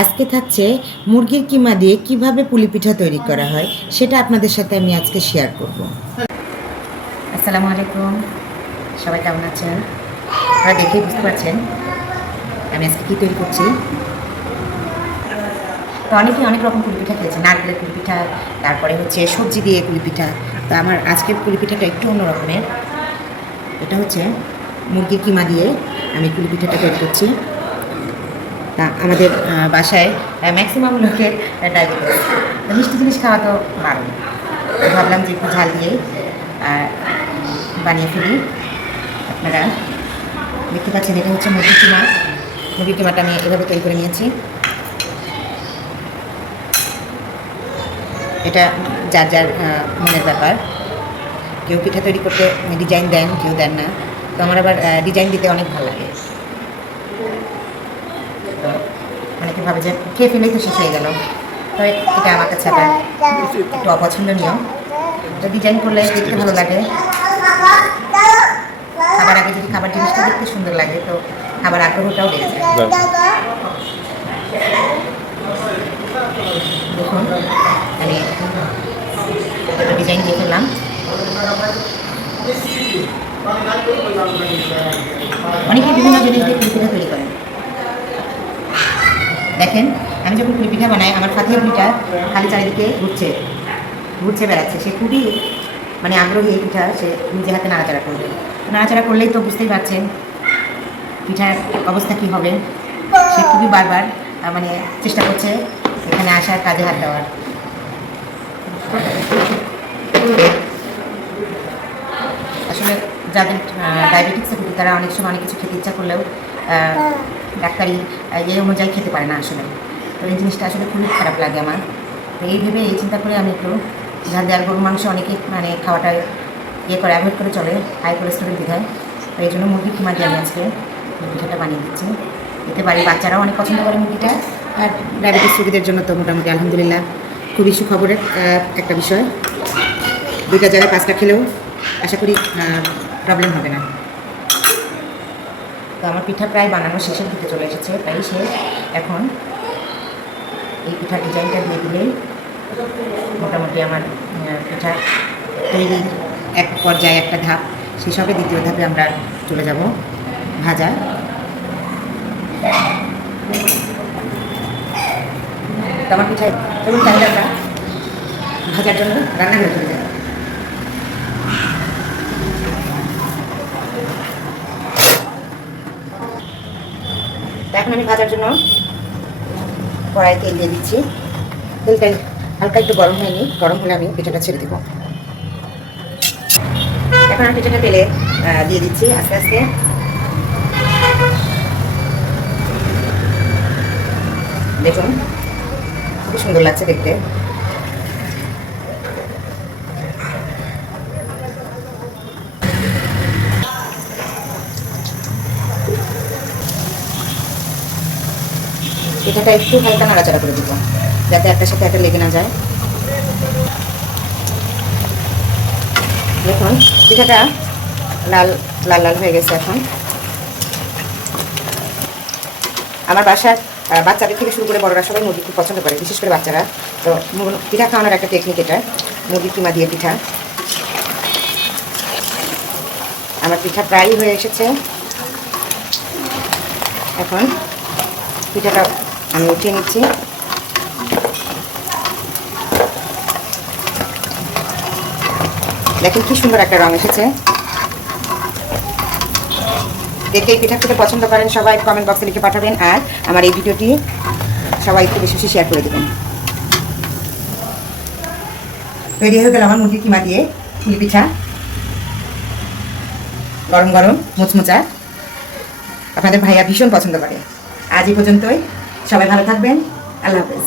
আজকে থাকছে মুরগির কিমা দিয়ে কিভাবে পুলি পিঠা তৈরি করা হয় সেটা আপনাদের সাথে আমি আজকে শেয়ার করব। আসসালামু আলাইকুম, সবাই কেমন আছেন? আপনারা দেখেই বুঝতে পারছেন আমি আজকে কী তৈরি করছি। তো অনেকেই অনেক রকম পুলি পিঠা খেয়েছে, নারকেলের পুলি পিঠা, তারপরে হচ্ছে সবজি দিয়ে পুলি পিঠা। তো আমার আজকের পুলি পিঠাটা একটু অন্য রকমের। এটা হচ্ছে মুরগির কিমা দিয়ে আমি পুলি পিঠাটা তৈরি করছি। তা আমাদের বাসায় ম্যাক্সিমাম লোকের ডায়াবেটিস, মিষ্টি জিনিস খাওয়া তো বারণ। ভাবলাম যে একটু ঝাল দিয়ে বানিয়ে ফেলি। আপনারা দেখতে পাচ্ছেন এটা হচ্ছে মুরগির কিমা। মুরগির কিমাটা আমি এভাবে তৈরি করে নিয়েছি। এটা যার যার মনের ব্যাপার। কেউ পিঠা তৈরি করতে ডিজাইন দেন, কেউ দেন না। তো আমার আবার ডিজাইন দিতে অনেক ভালো লাগে। তো অনেকে ভাবে যে খেয়ে ফেলেই তো শেষ হয়ে গেল। তো এটা আমার কাছে আবার একটু অপছন্দনীয়। তো ডিজাইন করলে দেখতে ভালো লাগে। খাবার আগে যদি খাবার জিনিসটা দেখতে সুন্দর লাগে তো খাবার আগ্রহটাও বেড়ে যায়। দেখুন আমি একটা ডিজাইন দিয়ে ফেললাম। অনেকে বিভিন্ন জিনিস দিয়ে পুলি পিঠা তৈরি করেন। দেখেন আমি যখন পুলি পিঠা বানাই, আমার ফাতিহা পিঠা খালি চারিদিকে ঘুরছে বেড়াচ্ছে। সে খুবই আগ্রহী এই পিঠা, সে নিজে হাতে নাড়াচাড়া করবে। নাড়াচাড়া করলেই তো বুঝতেই পারছেন পিঠার অবস্থা কী হবে। সে খুবই বারবার চেষ্টা করছে এখানে আসার, কাজে হাত দেওয়ার। আসলে যাদের ডায়াবেটিক্সে ভুগি তারা অনেক সময় অনেক কিছু খেতে ইচ্ছা করলেও ডাক্তারি এই অনুযায়ী খেতে পারে না আসলে। তো এই জিনিসটা আসলে খুবই খারাপ লাগে আমার। তো এই ভেবে এই চিন্তা করে আমি একটু ঝাল দেওয়ার গরুর মাংস অনেকে খাওয়াটা করে অ্যাভয়েড করে চলে, হাই কোলেস্টেরল বিধায়। তো এই জন্য মুরগি কিমা দিয়ে আমি আজকে পিঠাটা বানিয়ে দিচ্ছি। এতে বাড়ির বাচ্চারাও অনেক পছন্দ করে মুরগিটা। আর ডায়াবেটিস রোগীদের জন্য তো মোটামুটি আলহামদুলিল্লাহ খুবই সুখবরের একটা বিষয়। 2টা জায়গায় 5টা খেলেও আশা করি প্রবলেম হবে না। তো আমার পিঠা প্রায় বানানো শেষের দিকে চলে এসেছে, তাই শেষ। এখন এই পিঠার ডিজাইনটা দিয়ে দিলেই মোটামুটি আমার পিঠা তৈরির এক পর্যায়ে একটা ধাপ শেষ হবে। দ্বিতীয় ধাপে আমরা চলে যাব ভাজা। তো আমার পিঠায় চলুন তাহলে আমরা ভাজার জন্য রান্নাঘরে চলে যাব। এখন আমি ভাজার জন্য কড়াই তেল দিয়ে দিচ্ছি। তেলটা হালকা একটু গরম হয়নি, গরম হলে আমি পিঠাটা ছেড়ে দেবো। এখন আমি পিঠাটা তেলে দিয়ে দিচ্ছি আস্তে আস্তে। দেখুন খুব সুন্দর লাগছে দেখতে। পিঠাটা একটু হালকা নাড়াচাড়া করে দিব যাতে একটার সাথে একটা লেগে না যায়। দেখুন পিঠাটা লাল লাল লাল হয়ে গেছে। এখন আমার বাসার বাচ্চাদের থেকে শুরু করে বড়রা সবাই মুরগি খুব পছন্দ করে, বিশেষ করে বাচ্চারা। তো পিঠা খাওয়ানোর একটা টেকনিক এটা, মুরগি কিমা দিয়ে পিঠা। আমার পিঠা প্রায়ই হয়ে এসেছে। এখন পিঠাটা আমি উঠিয়ে নিচ্ছি। দেখেন কি সুন্দর একটা রং এসেছে। দেখে এই পিঠা খেতে পছন্দ করেন সবাই কমেন্ট বক্সে লিখে পাঠাবেন। আর আমার এই ভিডিওটি সবাই একটু বেশি বেশি শেয়ার করে দেবেন। তৈরি হয়ে গেল আমার মুরগির কিমা দিয়ে পুলি পিঠা, গরম গরম মুচমুচা। আপনাদের ভাইয়া ভীষণ পছন্দ করে। আজ এই পর্যন্তই, সবাই ভালো থাকবেন। আল্লাহ হাফেজ।